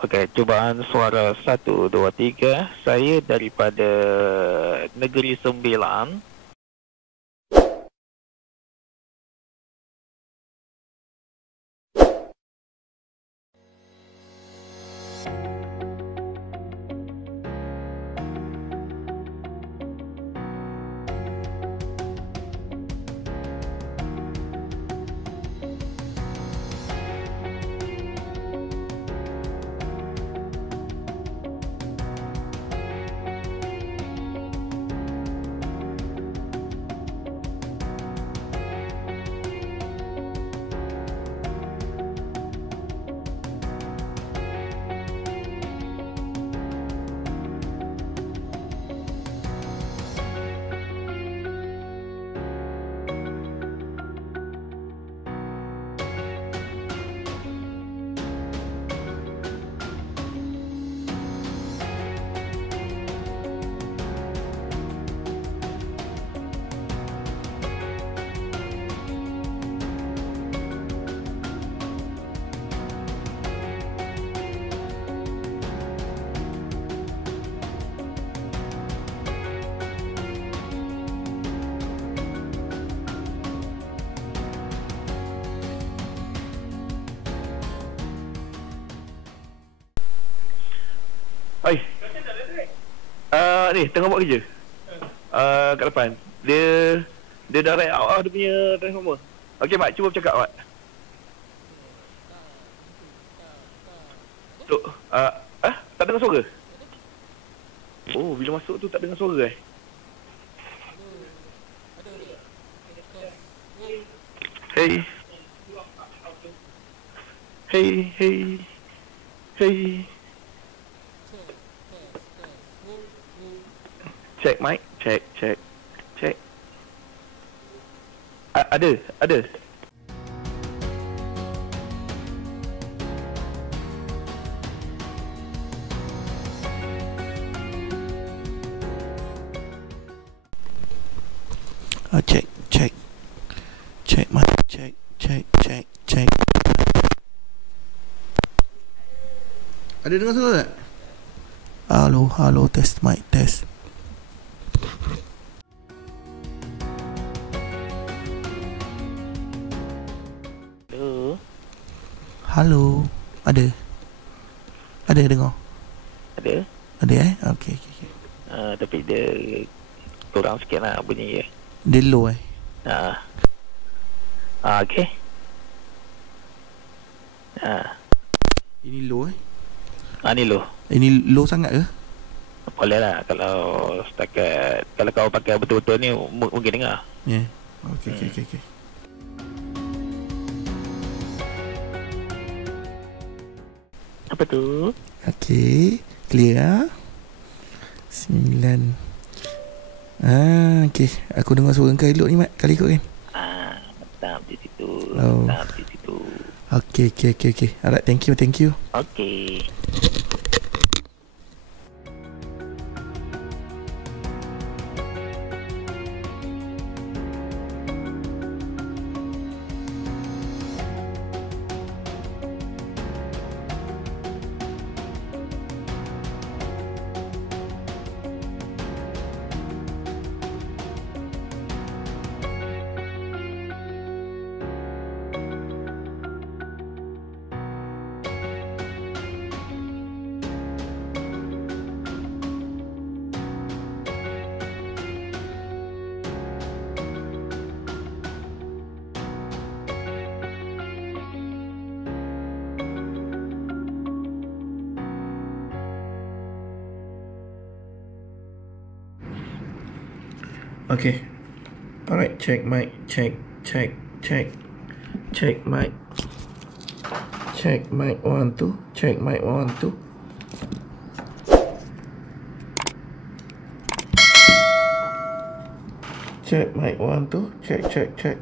Okey, cubaan suara 1, 2, 3. Saya daripada Negeri Sembilan. Hai. Ni tengah buat kerja. Kat depan. Dia dah write out dia punya transformer. Okey mak, cuba bercakap mak. Tok, tak dengar suara? Oh, bila masuk tu tak dengar suara Hey. Hey, hey. Hey. Check mic, check. Ada. Check mic, check. Ada dengar suara tak? Halo, test mic, test. Halo. Ada dengar? Ada Okey. Tapi dia kurang sikit lah bunyi dia low okey. Ini low Ni low. Ini low sangat ke? Boleh lah kalau setakat, kalau kau pakai betul-betul ni mungkin dengar. Ya. Okey. Apa tu? Okey, clear 9. Okey, aku dengar suara kau elok ni mat. Kali ikut kan? Mantap di situ. Okey. Alright, thank you. Okey. Okay. Alright, check mic. Check mic. Check mic 1 2. Check mic 1 2. Check mic 1 2. Check.